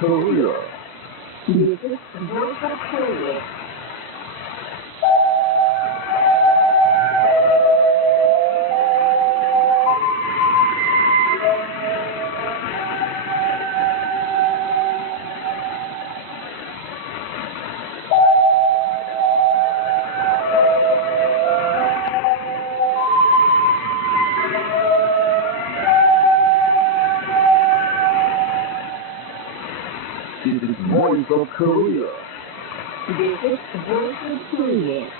Korea. This is the voice of Korea. This is the voice of Korea. This is the voice of Korea.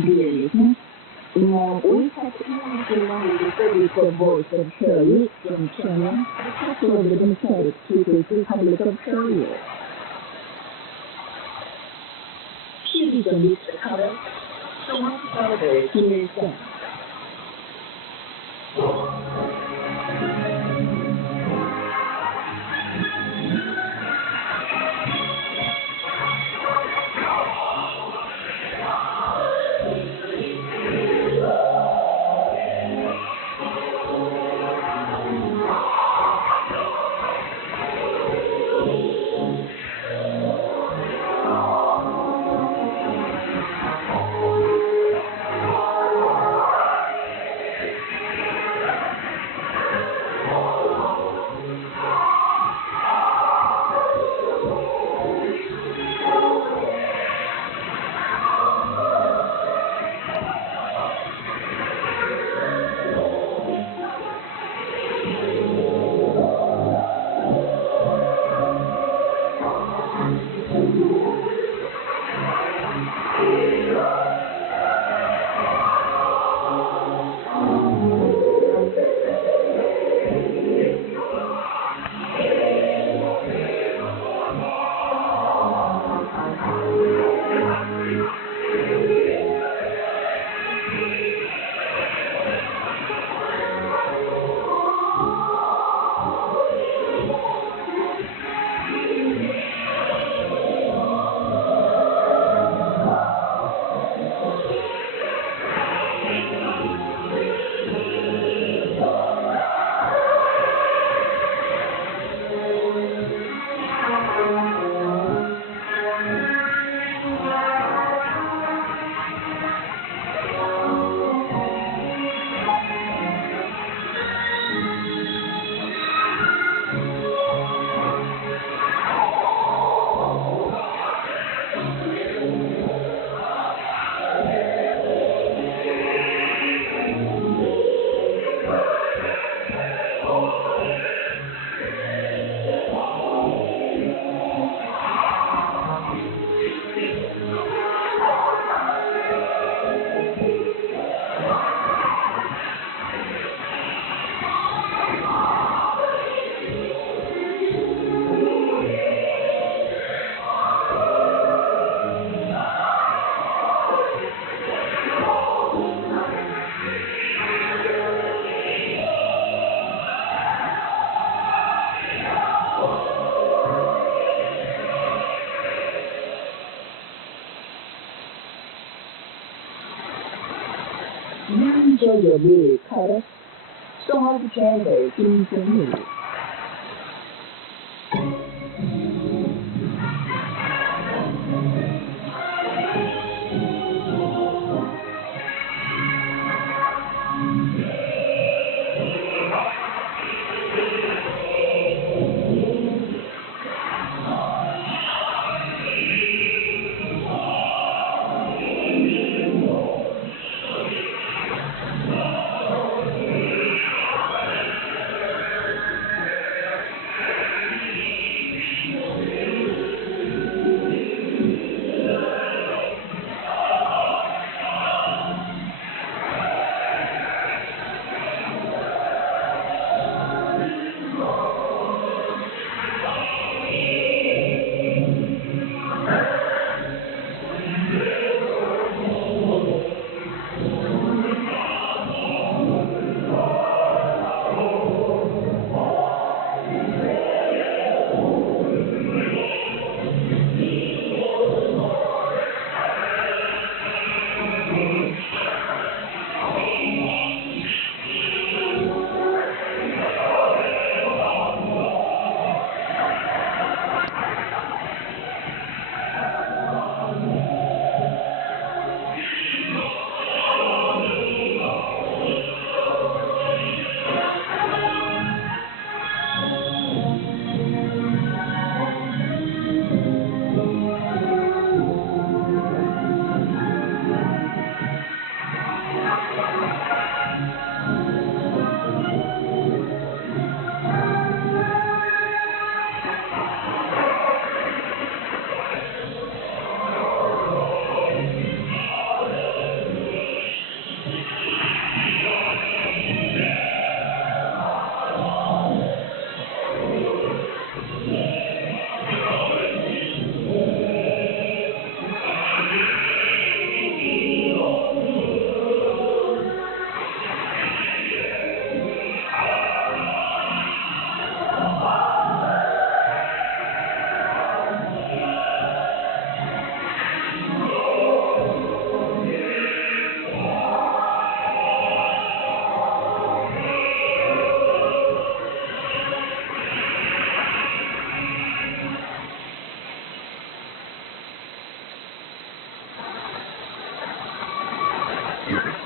Dear listeners, now we have implemented the service of voice of Korea in China, the capital of the Democratic People's Republic of Korea. 视力等于此刻的中高的今日线。be cut soft gender in the middle.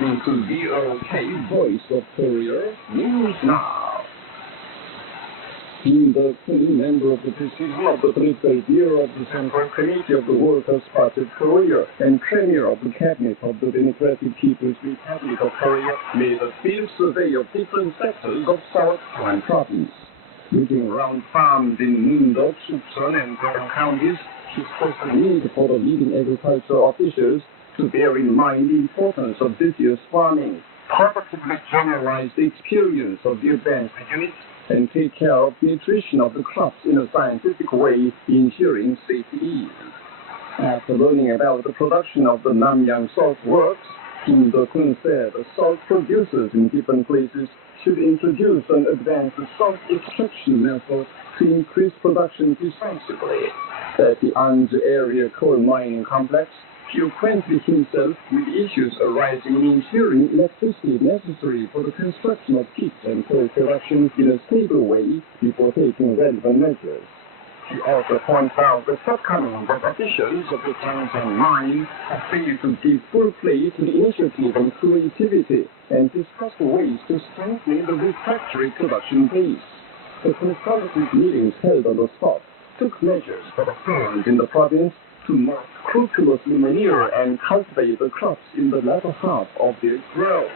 Listening to the Voice of Korea News Now. Kim Duk-hoon, member of the Presidium of the political bureau of the Central Committee of the Workers' Party of Korea and Premier of the Cabinet of the Democratic People's Republic of Korea, made a field survey of different sectors of South Gwang Province. Looking around farms in Mundok, Suksan, and Gwang counties, she stressed the need for the leading agricultural officials to bear in mind the importance of this year's farming, positively generalize the experience of the advanced units, and take care of the nutrition of the crops in a scientific way, ensuring safety. After learning about the production of the Namyang Salt Works, Kim Duk-hoon said salt producers in different places should introduce an advanced salt extraction method to increase production decisively. At the Anju area coal mining complex, he acquainted himself with issues arising in ensuring electricity necessary for the construction of pits and coal production in a stable way before taking relevant measures. He also points out the shortcomings of officials of the Gangsan mine have failed to give full play to the initiative and creativity and discussed ways to strengthen the refractory production base. The consultative meetings held on the spot took measures for the farms in the province to more scrupulously manure and cultivate the crops in the latter half of their growth,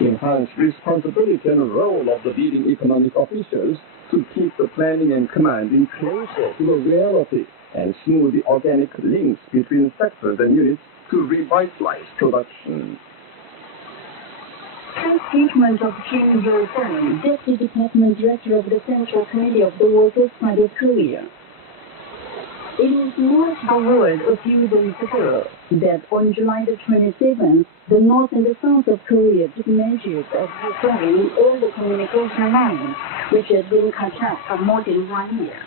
enhance responsibility and role of the leading economic officials to keep the planning and commanding closer to the reality and smooth the organic links between sectors and units to revitalize production. Statement of Kim Yo-sun, Deputy Department Director of the Central Committee of the Workers' Party of Korea. It is not the word a few days ago that on July the 27th, the North and the South of Korea took measures of repairing all the communication lines which had been cut off for more than 1 year.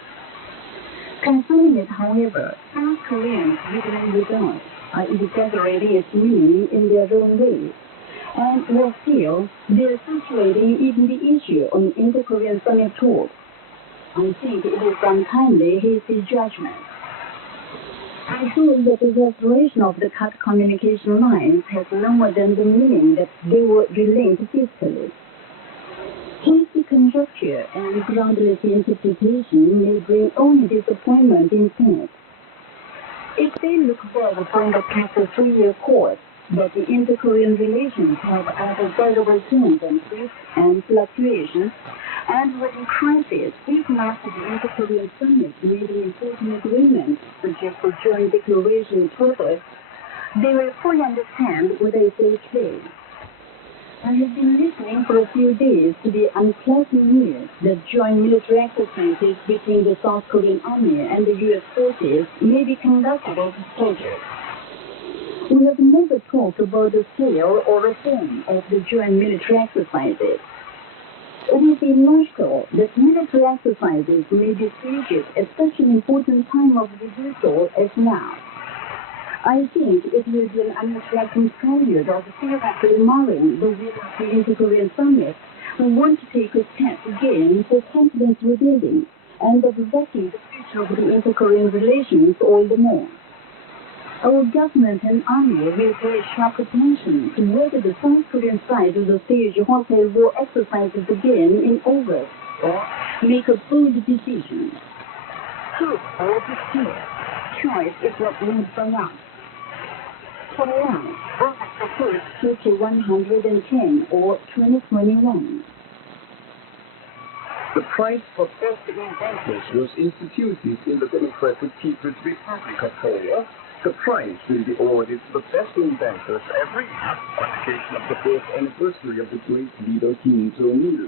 Concerning it, however, South Koreans, usually results, are exaggerating its meaning in their own way. And worse still, they're situating even the issue on Inter-Korean Summit talks. I think it is untimely, hasty judgment. I feel that the restoration of the cut communication lines has no more than the meaning that they were relinked physically. Hasty conjecture and groundless interpretation may bring only disappointment instead. If they look forward from the past 3-year course, that the inter-Korean relations have unfavorable turns and twists and fluctuations, and with the crisis, if not the inter-Korean summit made an important agreement, such as for joint declaration purpose, they will fully understand what I say today. I have been listening for a few days to the unpleasant news that joint military exercises between the South Korean Army and the U.S. forces may be conducted as scheduled. We have never talked about the scale or reform of the joint military exercises. It is illogical that military exercises may be staged at such an important time of rehearsal as now. I think it will be an unreflecting prelude of theoretically marring the will of the Inter-Korean Summit, who want to take a step again for confidence rebuilding and of wrecking the future of the inter-Korean relations all the more. Our government and army will pay sharp attention to whether the South Korean side will stage hostile war exercises again in August or make a bold decision. Hope or despair, choice is what moves for us. For now, August 1st to 110 or 2021. The prize for best inventors was instituted in the Democratic People's Republic of Korea. The prize will be awarded to the best inventors every year on occasion of the 4th anniversary of the great leader Kim Jong-il.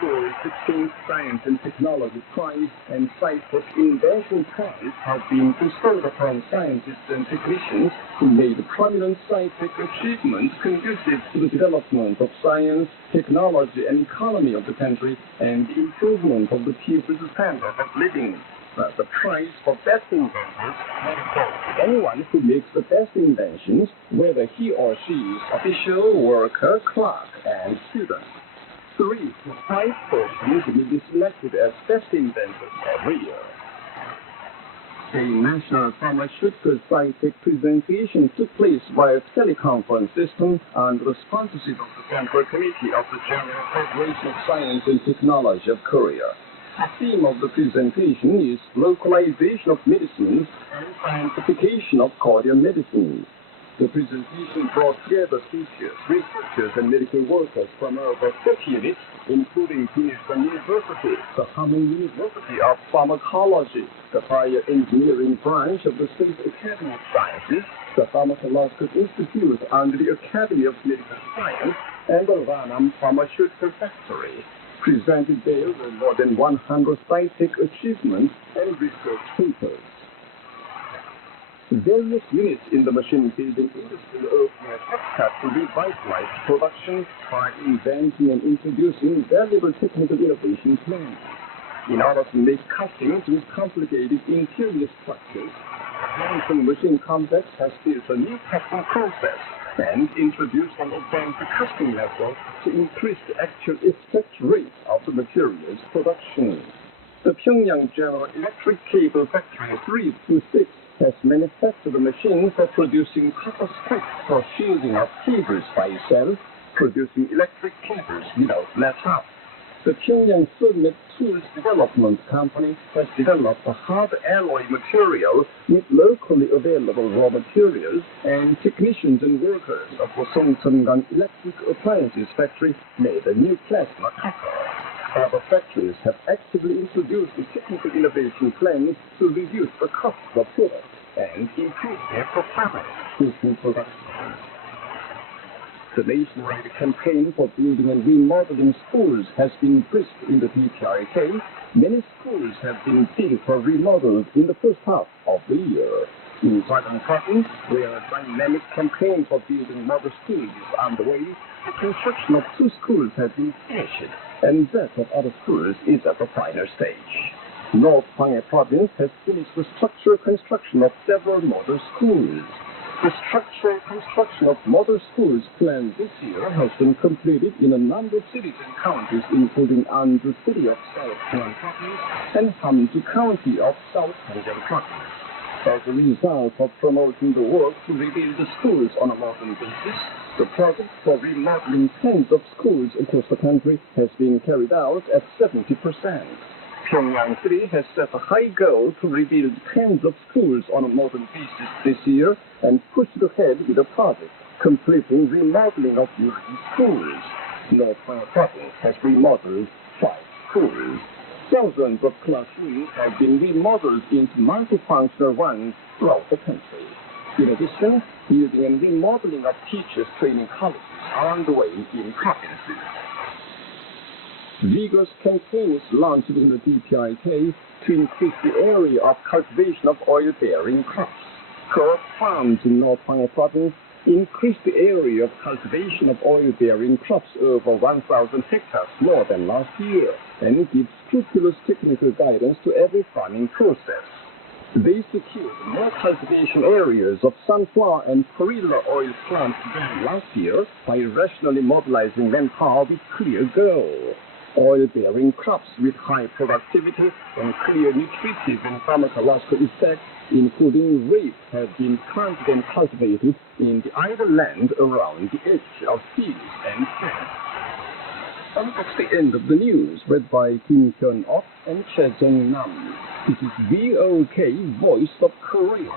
The 16th Science and Technology Prize and Scientific Invention Prize have been bestowed upon scientists and technicians who made prominent scientific achievements conducive to the development of science, technology, and economy of the country and the improvement of the people's standard of living. The prize for best inventors will go to anyone who makes the best inventions, whether he or she is official, worker, clerk, and student. 3 to 5 persons will be selected as best inventors every year. A national pharmaceutical scientific presentation took place via teleconference system under the sponsorship of the Central Committee of the General Federation of Science and Technology of Korea. The theme of the presentation is localization of medicines and scientification of Korean medicine. The presentation brought together teachers, researchers, and medical workers from over 30 units, including Kingston University, the Hamon University of Pharmacology, the Bioengineering Branch of the State Academy of Sciences, the Pharmacological Institute under the Academy of Medical Science, and the Ranam Pharmaceutical Factory. Presented there were more than 100 scientific achievements and research papers. Various units in the machine building industry are working at Hubcap to revitalize production by inventing and introducing valuable technical innovation plans. In order to make castings with complicated interior structures, Hanson Machine Complex has built a new casting process and introduced an advanced casting method to increase the actual effect rate of the materials production. The Pyongyang General Electric Cable Factory 326 has manufactured a machine for producing copper strips for shielding of cables by itself, producing electric cables without let-up. The Pyongyang Submit Tools Development Company has developed a hard alloy material with locally available raw materials, and technicians and workers of the Songcheongan Electric Appliances Factory made a new plasma cutter. Other factories have actively introduced the technical innovation plans to reduce the cost of products and improve their performance through production. The nationwide campaign for building and remodeling schools has been brisk in the DPRK. Many schools have been built or remodeled in the first half of the year. In Southern Province, where a dynamic campaign for building model schools is underway, the construction of 2 schools has been finished, and that of other schools is at the final stage. North Hwanghae Province has finished the structural construction of several model schools. The structural construction of model schools planned this year has been completed in a number of cities and counties, including Andrew City of South Karen Province and Hamdu County of South Karen Province. As a result of promoting the work to rebuild the schools on a modern basis, the project for remodeling tens of schools across the country has been carried out at 70%. Pyongyang City has set a high goal to rebuild tens of schools on a modern basis this year and pushed ahead with the project, completing remodeling of 9 schools. North Province has remodeled 5 schools. Thousands of classrooms have been remodeled into multifunctional ones throughout the country. In addition, building and remodeling of teachers' training colleges are underway in provinces. Vigorous campaign is launched in the DPIK to increase the area of cultivation of oil-bearing crops. Co-op farms in North Province increased the area of cultivation of oil-bearing crops over 1,000 hectares more than last year and give scrupulous technical guidance to every farming process. They secured more cultivation areas of sunflower and perilla oil plants than last year by rationally mobilizing manpower with clear goal. Oil-bearing crops with high productivity and clear nutritive and pharmacological effects, including rape, have been planted and cultivated in the idle land around the edge of fields and fence. And that's the end of the news, read by Kim Hyun-ok and Che Jung-nam. This is VOK, Voice of Korea.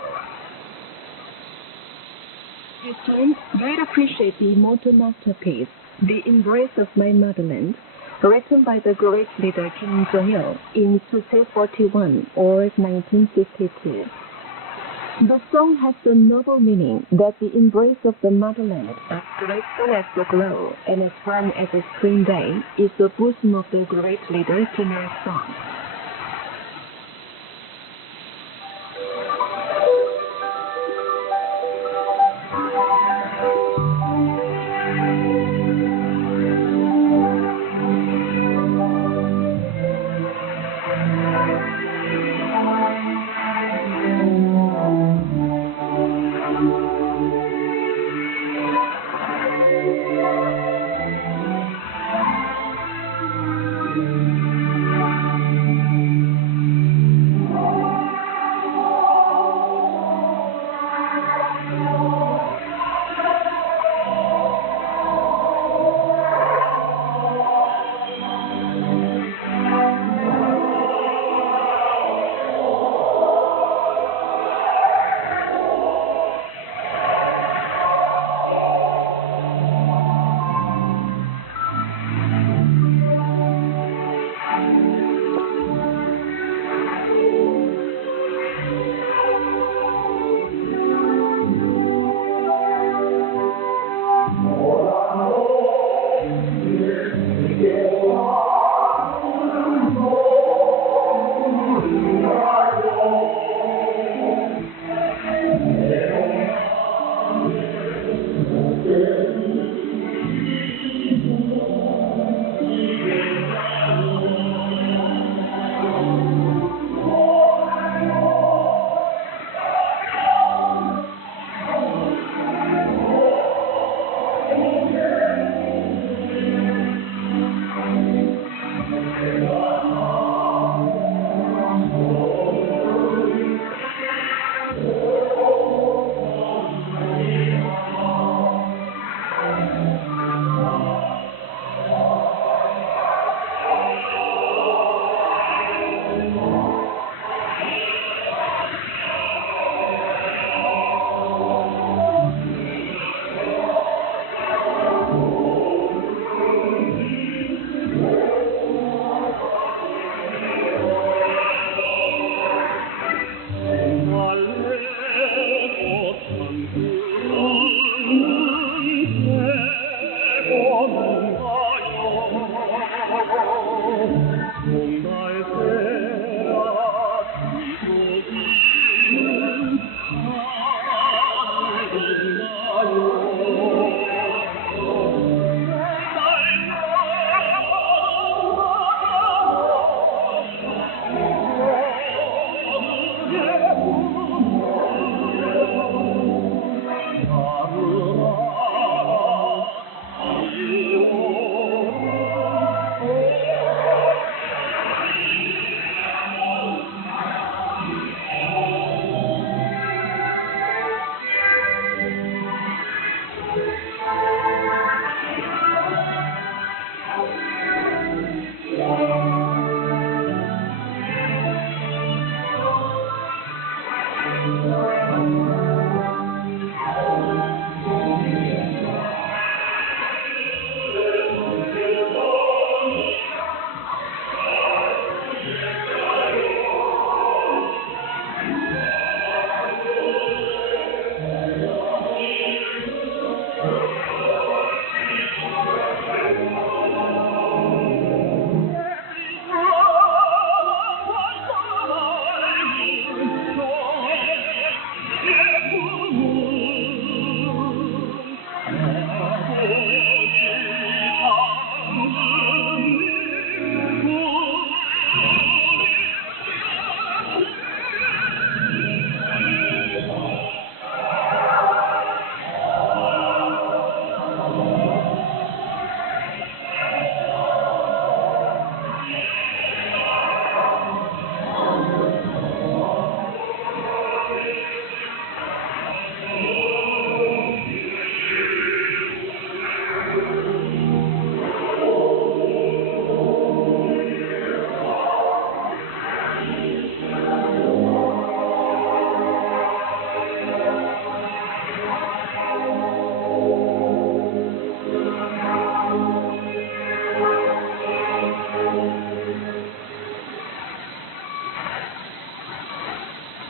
Dear friends, very appreciate the immortal masterpiece, The Embrace of My Motherland, written by the great leader Kim Jong-il in Suche 41 or 1952. The song has the noble meaning that the embrace of the motherland, as graceful as the glow and as warm as a spring day, is the bosom of the great leader Kim Il Sung.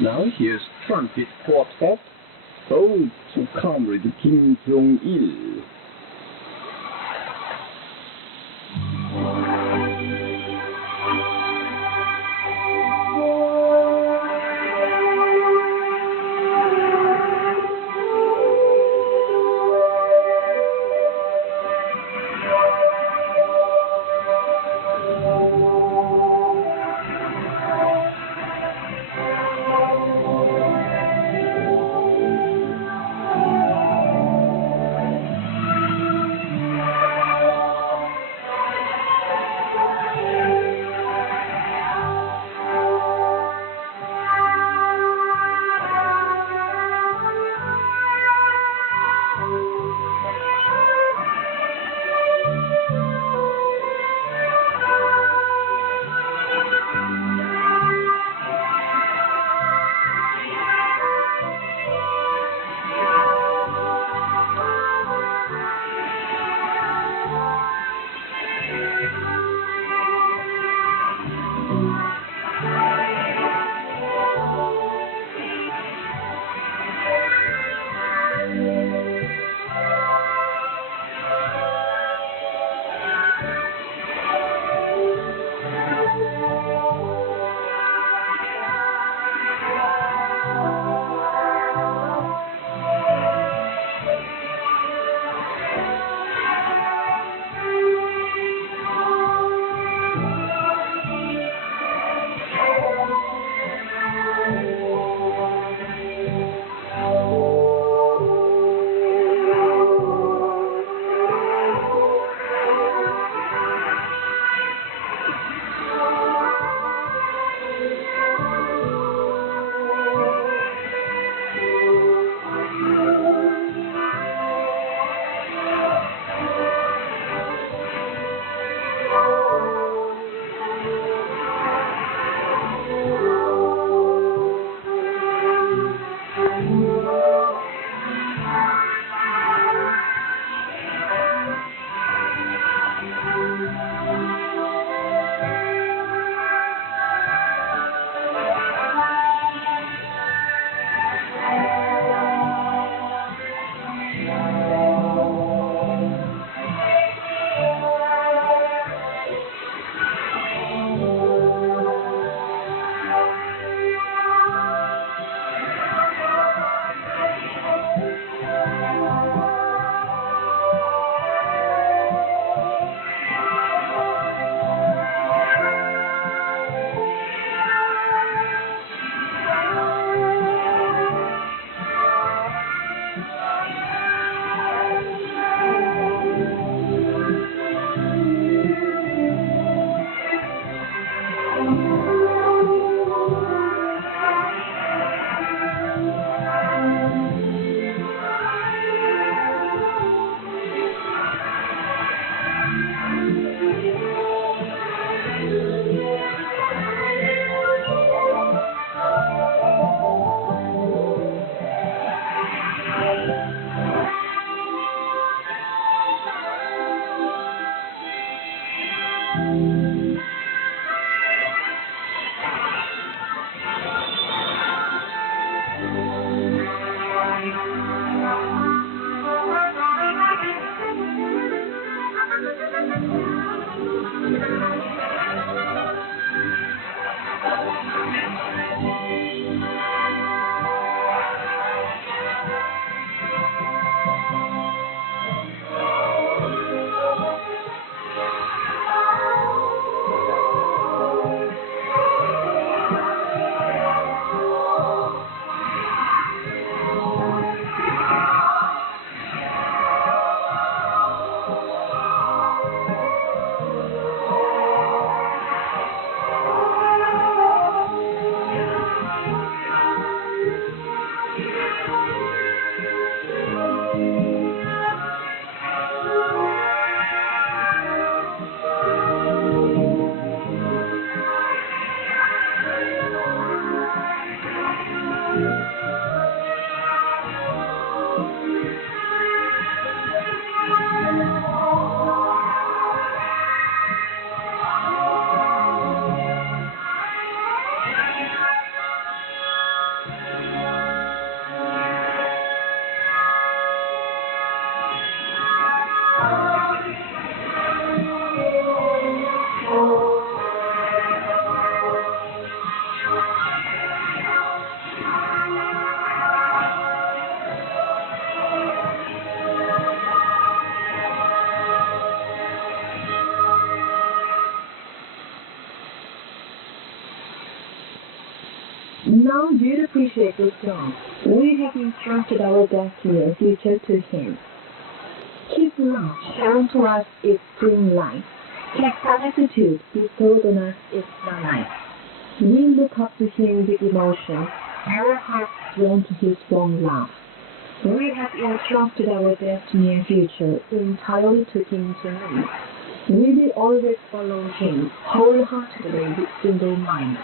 Now here's trumpet quartet, ode to Comrade Kim Jong-il. Now do you appreciate this song? We have entrusted our destiny and future to him. His love shown to us is spring light. His solicitude bestowed on us is sunlight. We look up to him with emotion, our hearts drawn to his warm love. We have entrusted our destiny and future entirely to him tonight. We will always follow him wholeheartedly with single mind.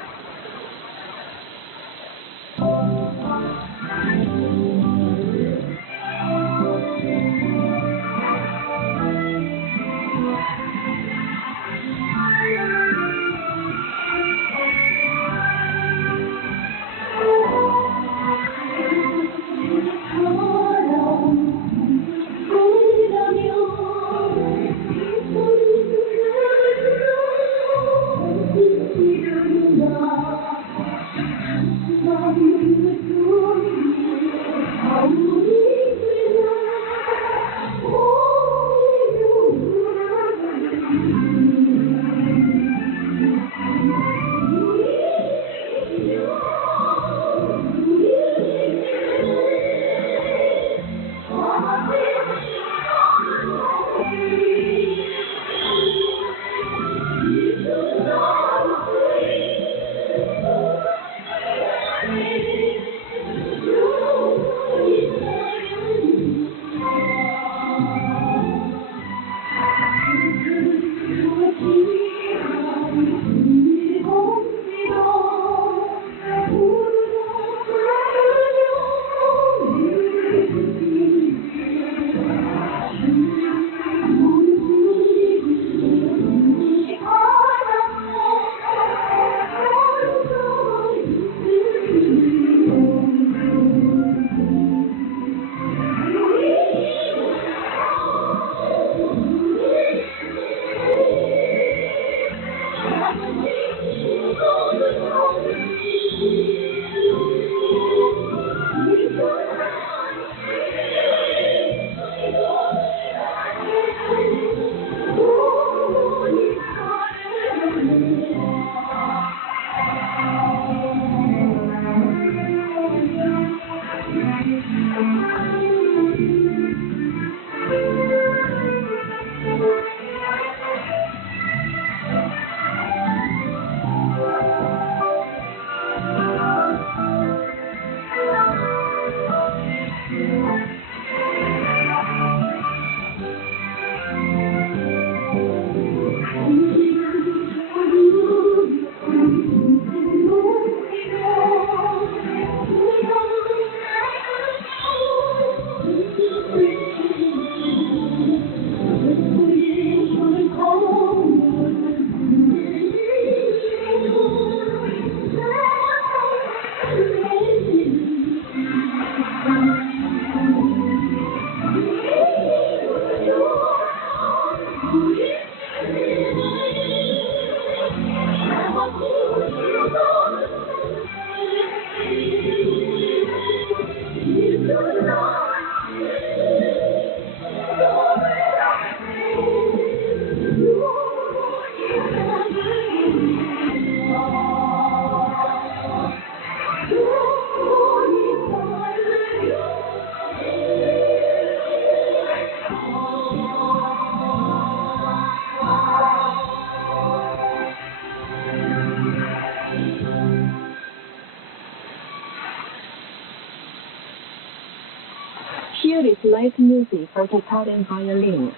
Here is light music for guitar and violin.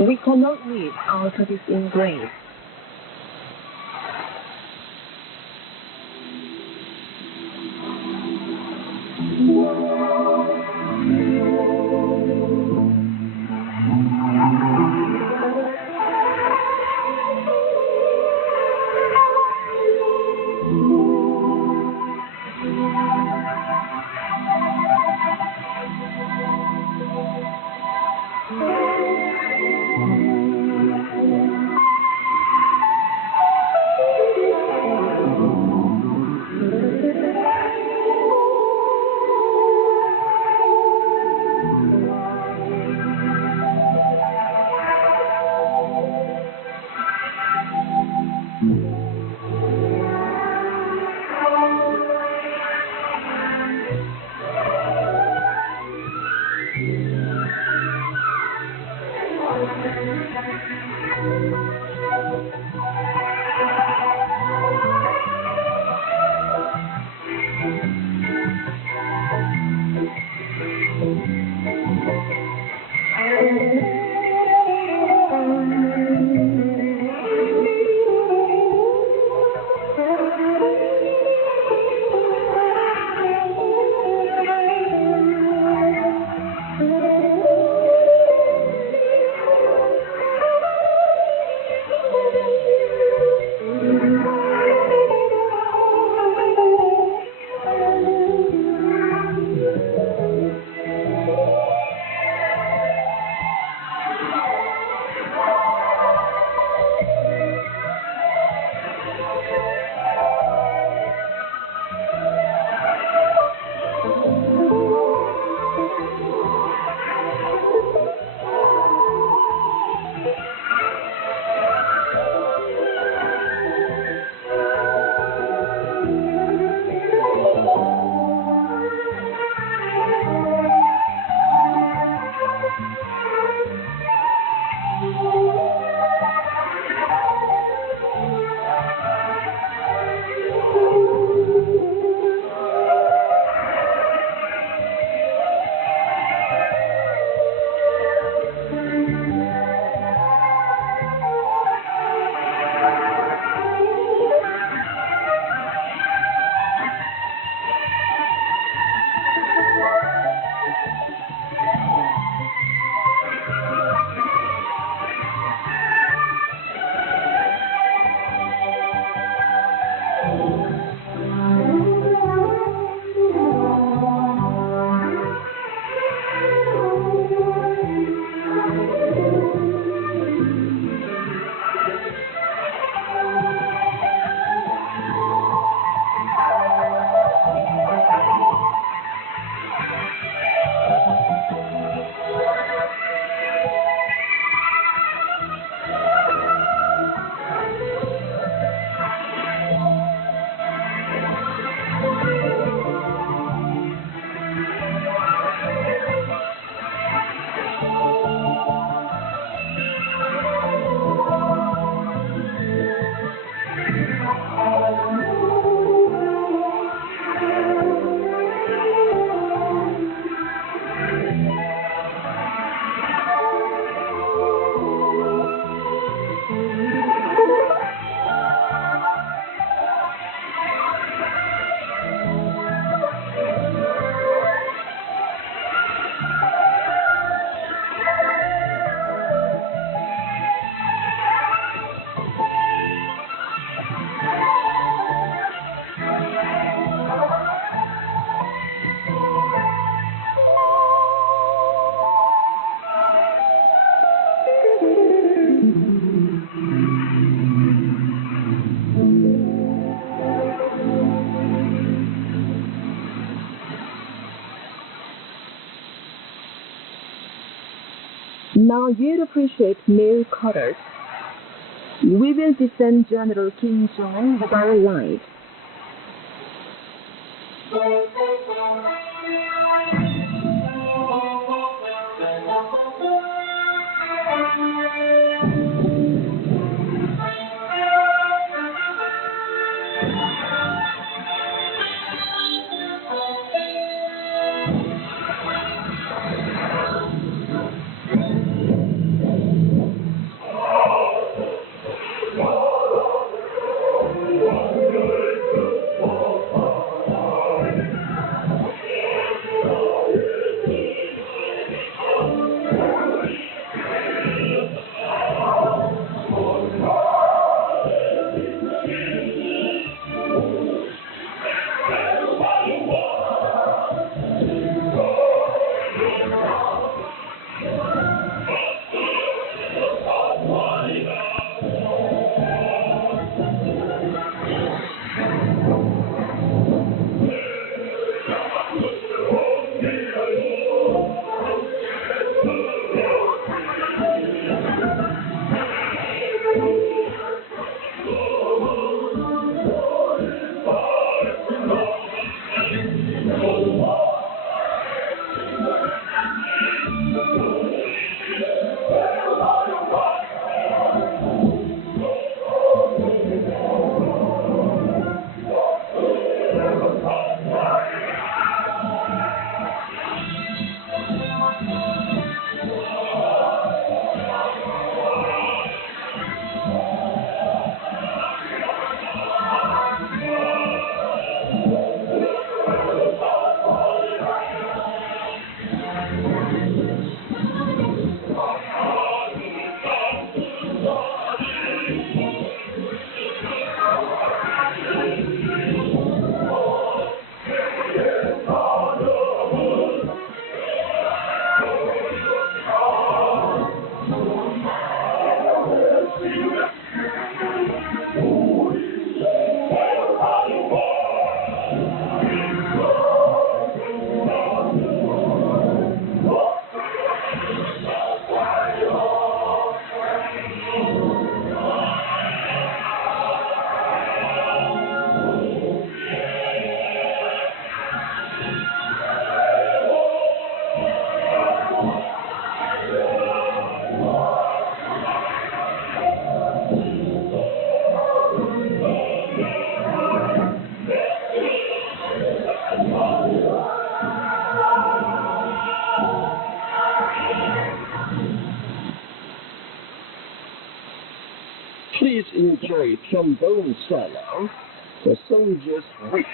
We cannot live out of its embrace. appreciate male colors. We will descend General Kim Jong-un with our light. Please enjoy trombone solo, The Soldier's Wish.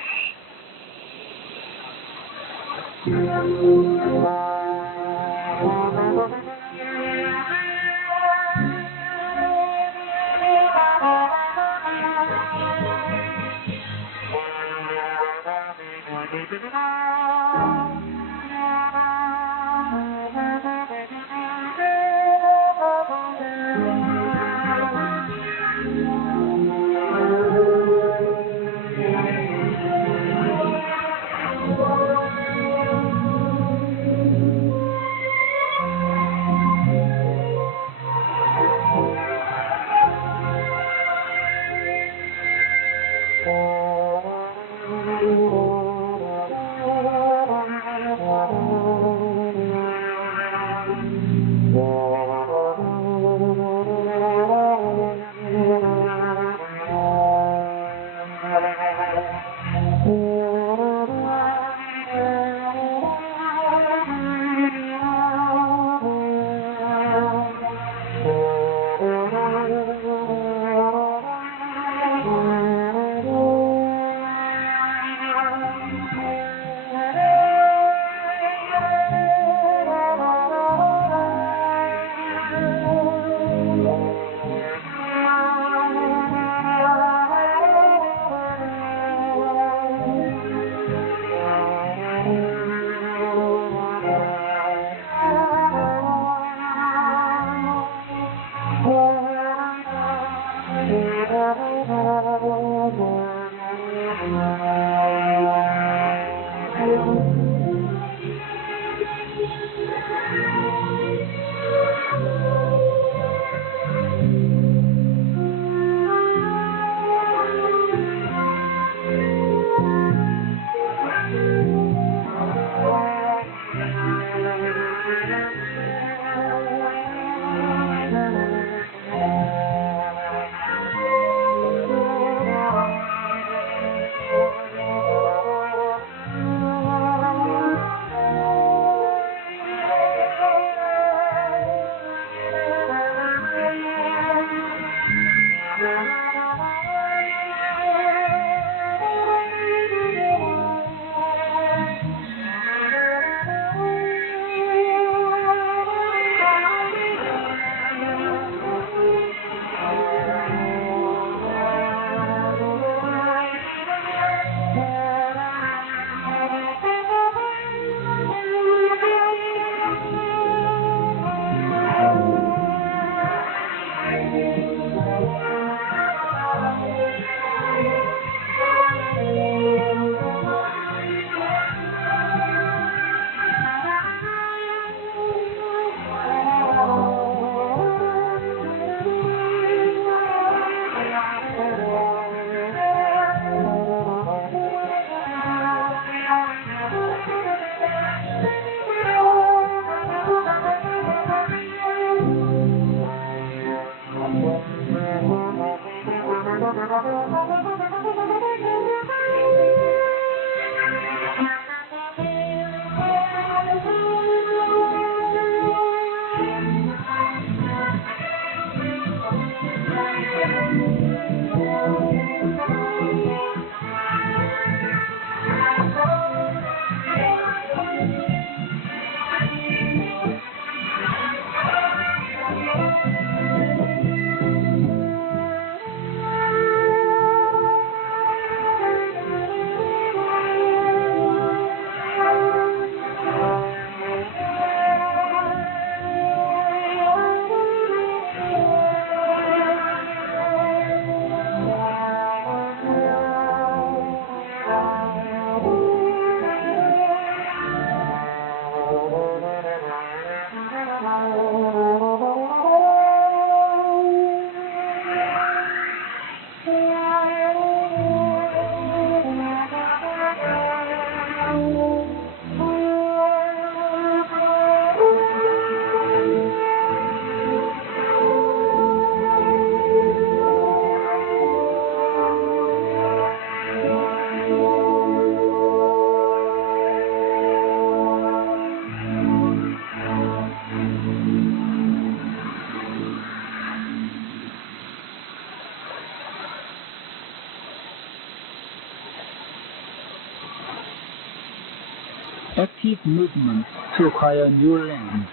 Active movement to acquire new land.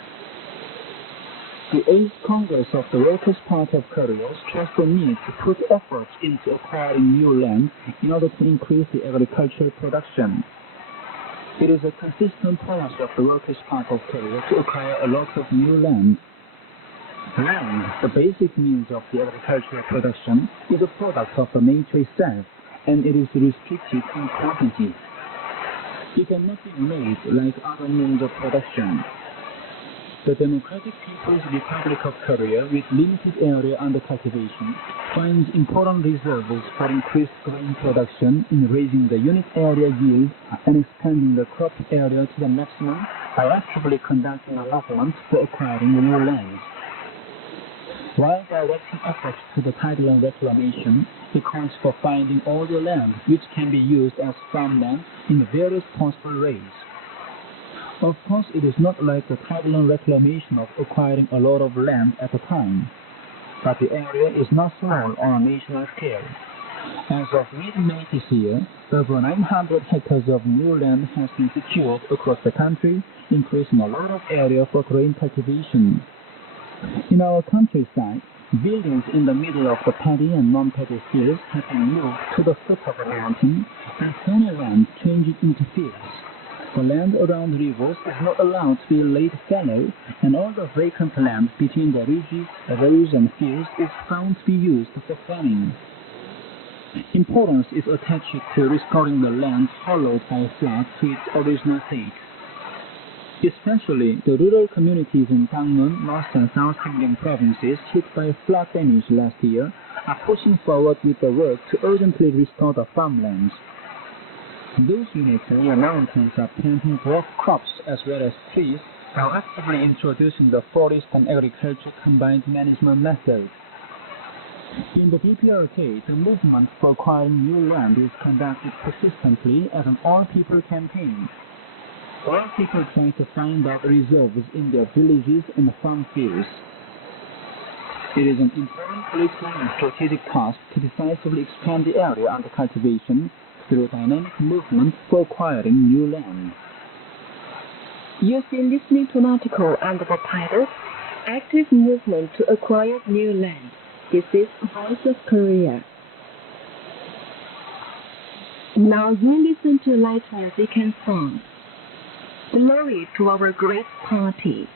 The 8th Congress of the Workers' Party of Korea stressed the need to put efforts into acquiring new land in order to increase the agricultural production. It is a consistent policy of the Workers' Party of Korea to acquire a lot of new land. Land, the basic means of the agricultural production, is a product of the nature itself, and it is restricted in quantity. It cannot be made like other means of production. The Democratic People's Republic of Korea, with limited area under cultivation, finds important reserves for increased grain production in raising the unit area yield and expanding the crop area to the maximum by actively conducting a movement for acquiring new lands. While directing efforts to the tideland reclamation, it calls for finding all the land which can be used as farmland in various possible ways. Of course, it is not like the tideland reclamation of acquiring a lot of land at a time, but the area is not small on a national scale. As of mid-May this year, over 900 hectares of new land has been secured across the country, increasing a lot of area for grain cultivation. In our countryside, buildings in the middle of the paddy and non-paddy fields have been moved to the foot of the mountain, and stony land changed into fields. The land around rivers is not allowed to be laid fallow, and all the vacant land between the ridges, rows, and fields is found to be used for farming. Importance is attached to restoring the land hollowed by flood to its original state. Especially the rural communities in Gangneung, North and South Hamgyong provinces hit by flood damage last year are pushing forward with the work to urgently restore the farmlands. Those units near mountains are planting dwarf crops as well as trees while actively introducing the forest and agriculture combined management method. In the DPRK, the movement for acquiring new land is conducted persistently as an all-people campaign. All people try to find out reserves in their villages and farm fields. It is an important political and strategic task to decisively expand the area under cultivation through a dynamic movement for acquiring new land. You've been listening to an article under the title, Active Movement to Acquire New Land. This is Voice of Korea. Now you listen to light music and song. Glory to our great party.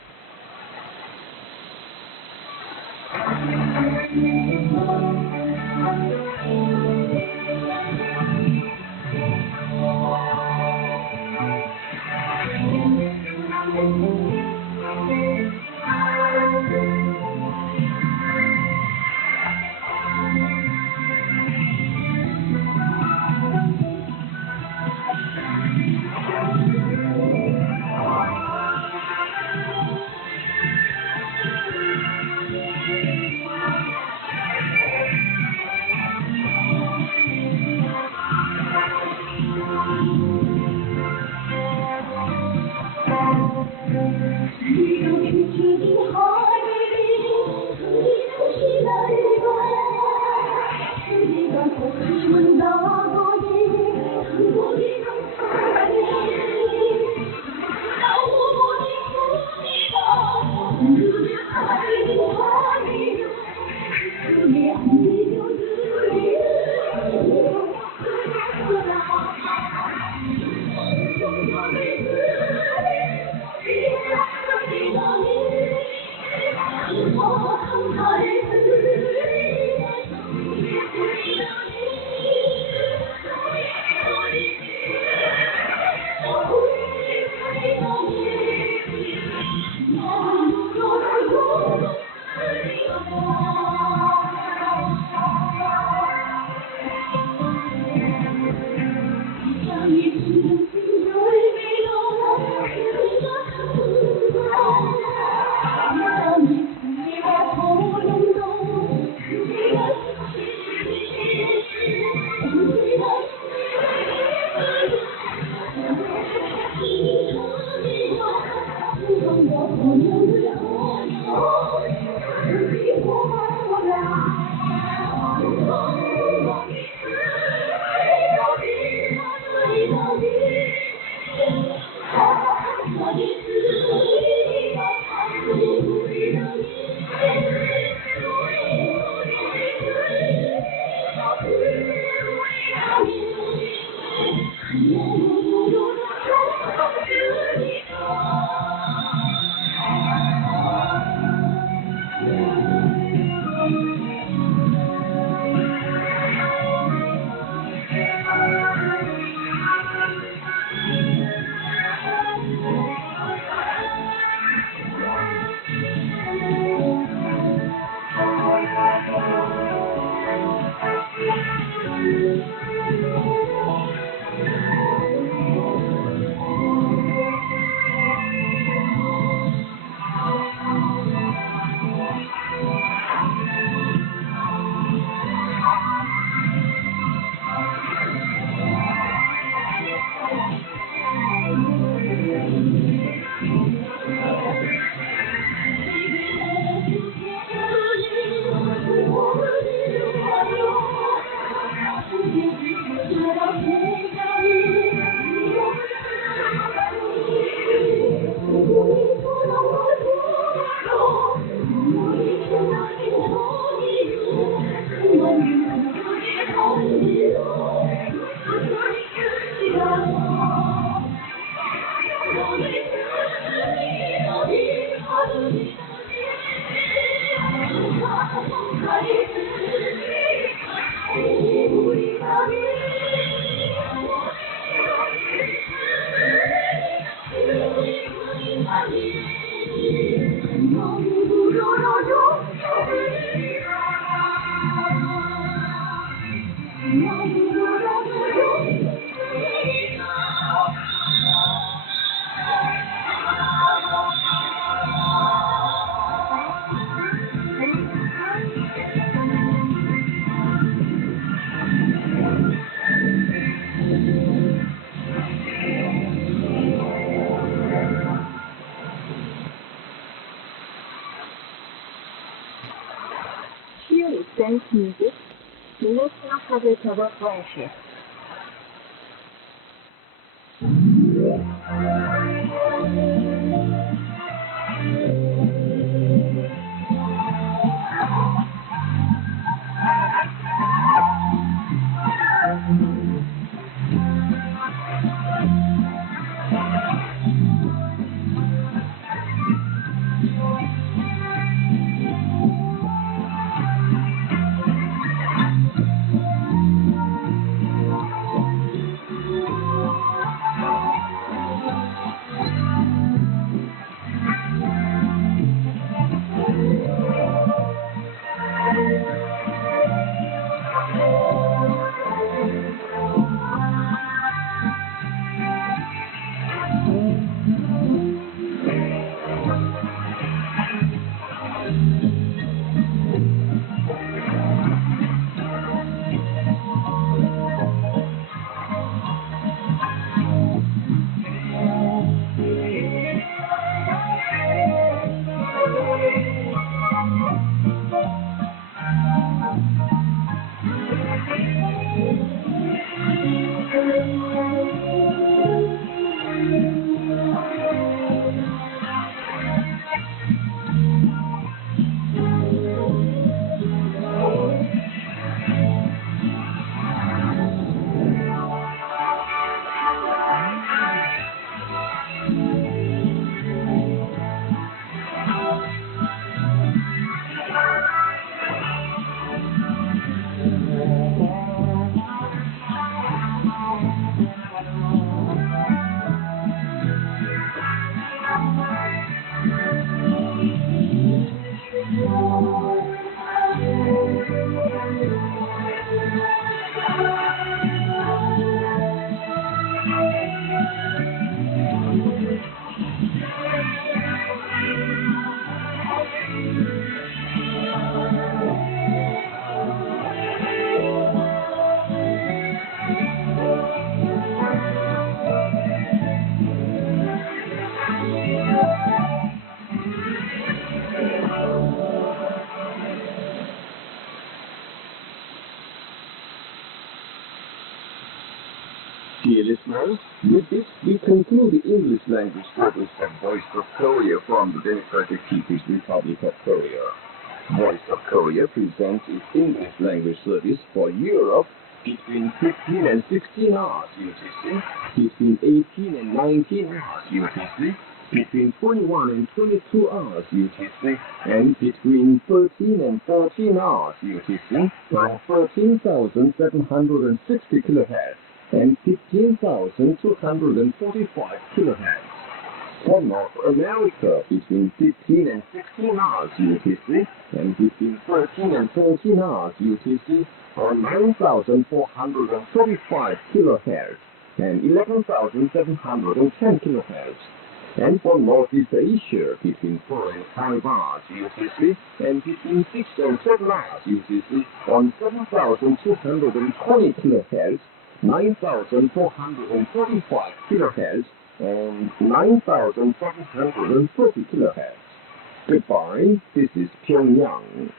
Here is dance music. Let's not forget about friendship. Dear listeners, with this we conclude the English language service of Voice of Korea from the Democratic People's Republic of Korea. Voice of Korea presents its English language service for Europe between 15 and 16 hours UTC, between 18 and 19 hours UTC, between 21 and 22 hours UTC, and between 13 and 14 hours UTC on 13,760 kHz and 15,245 kHz. For North America, between 15 and 16 hours UTC and between 13 and 14 hours UTC on 9,435 kHz and 11,710 kHz. And for Northeast Asia, between 4 and 5 hours UTC and between 6 and 7 hours UTC on 7,220 kHz, 9,445 kHz, and 9,730 kHz. Goodbye, this is Pyongyang.